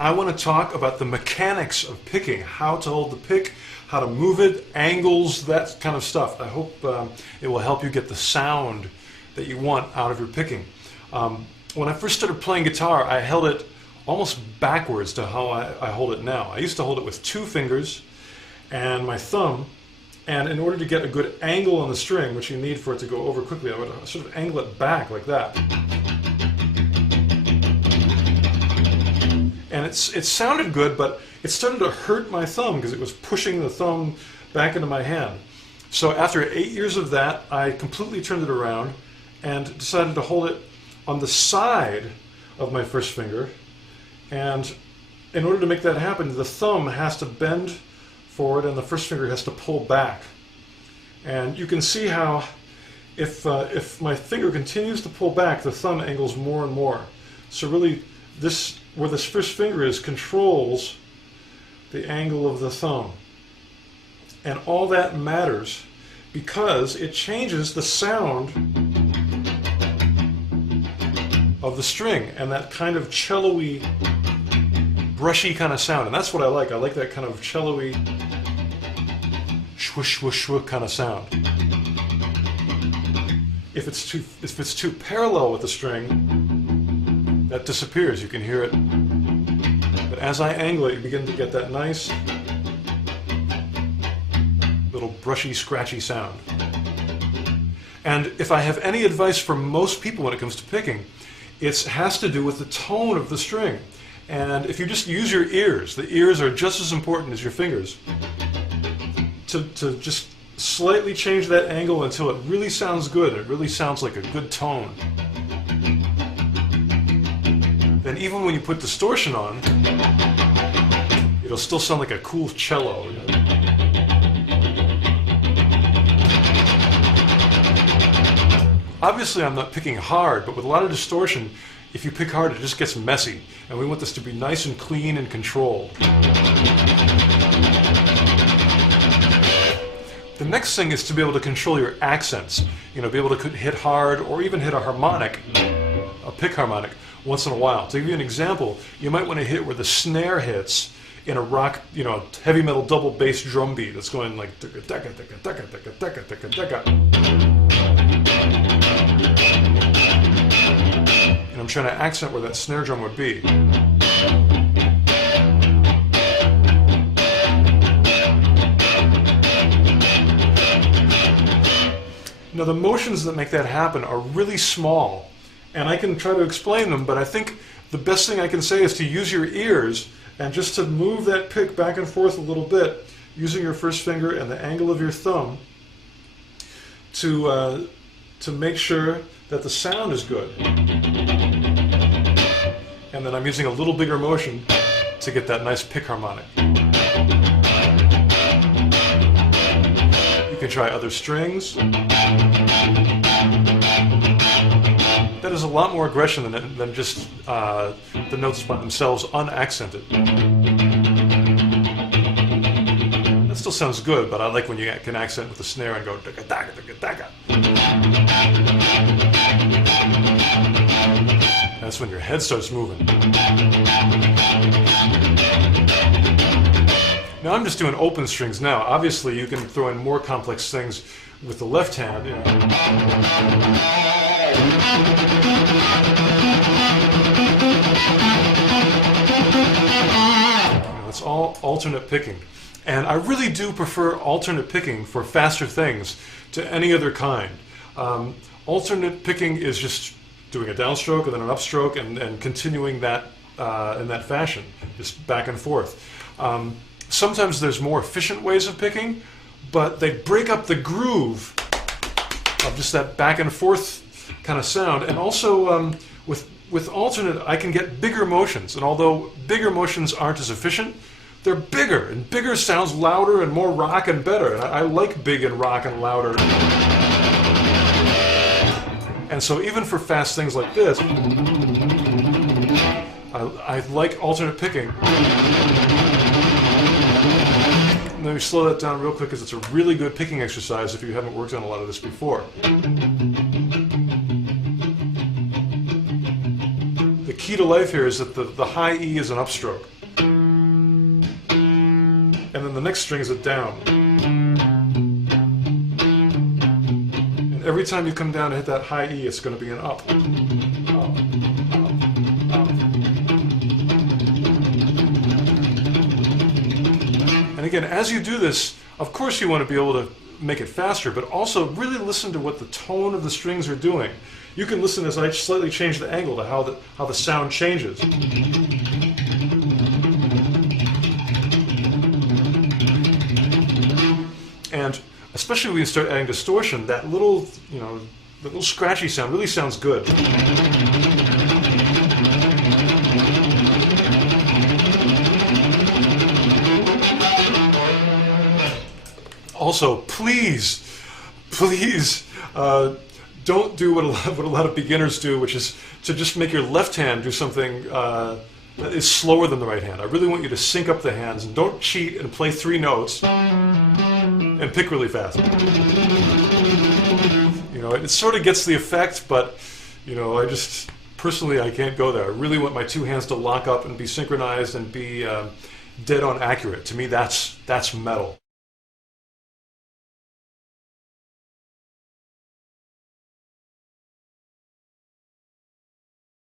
I want to talk about the mechanics of picking, how to hold the pick, how to move it, angles, that kind of stuff. I hope it will help you get the sound that you want out of your picking. When I first started playing guitar, I held it almost backwards to how I hold it now. I used to hold it with 2 fingers and my thumb, and in order to get a good angle on the string, which you need for it to go over quickly, I would sort of angle it back like that. And it sounded good, but it started to hurt my thumb because it was pushing the thumb back into my hand. So after 8 years of that, I completely turned it around and decided to hold it on the side of my first finger. And in order to make that happen, the thumb has to bend forward and the first finger has to pull back. And you can see how if my finger continues to pull back, the thumb angles more and more. So really, where this first finger is controls the angle of the thumb. And all that matters because it changes the sound of the string and that kind of cello-y, brushy kind of sound. And that's what I like. I like that kind of cello-y, swoosh, swoosh, swoosh kind of sound. If it's too parallel with the string, that disappears. You can hear it. But as I angle it, you begin to get that nice little brushy, scratchy sound. And if I have any advice for most people when it comes to picking, it has to do with the tone of the string. And if you just use your ears, the ears are just as important as your fingers, to just slightly change that angle until it really sounds good, it really sounds like a good tone. Then even when you put distortion on, it'll still sound like a cool cello. Obviously I'm not picking hard, but with a lot of distortion, if you pick hard, it just gets messy. And we want this to be nice and clean and controlled. The next thing is to be able to control your accents. You know, be able to hit hard or even hit a harmonic, a pick harmonic, once in a while. To give you an example, you might want to hit where the snare hits in a rock, you know, heavy metal double bass drum beat that's going like ticka ticka ticka ticka ticka ticka ticka ticka. And I'm trying to accent where that snare drum would be. Now the motions that make that happen are really small, and I can try to explain them, but I think the best thing I can say is to use your ears and just to move that pick back and forth a little bit using your first finger and the angle of your thumb to make sure that the sound is good. And then I'm using a little bigger motion to get that nice pick harmonic. You can try other strings. That is a lot more aggression than just the notes by themselves unaccented. That still sounds good, but I like when you can accent with the snare and go taka taka taka taka. That's when your head starts moving. Now I'm just doing open strings now. Obviously you can throw in more complex things with the left hand. You know. It's all alternate picking. And I really do prefer alternate picking for faster things to any other kind. Alternate picking is just doing a downstroke and then an upstroke and continuing that in that fashion, just back and forth. Sometimes there's more efficient ways of picking, but they break up the groove of just that back and forth kind of sound. And also with alternate, I can get bigger motions. And although bigger motions aren't as efficient, they're bigger, and bigger sounds louder and more rock and better. And I like big and rock and louder. And so even for fast things like this, I like alternate picking. Let me slow that down real quick because it's a really good picking exercise if you haven't worked on a lot of this before. The key to life here is that the high E is an upstroke. And then the next string is a down. And every time you come down and hit that high E, it's going to be an up. Up, up, up. And again, as you do this, of course you want to be able to make it faster, but also really listen to what the tone of the strings are doing. You can listen as I slightly change the angle to how the sound changes. And especially when you start adding distortion, that little, the little scratchy sound really sounds good. Also, please, don't do what a lot of beginners do, which is to just make your left hand do something that is slower than the right hand. I really want you to sync up the hands and don't cheat and play 3 notes and pick really fast. It sort of gets the effect, but I just personally I can't go there. I really want my 2 hands to lock up and be synchronized and be dead on accurate. To me, that's metal.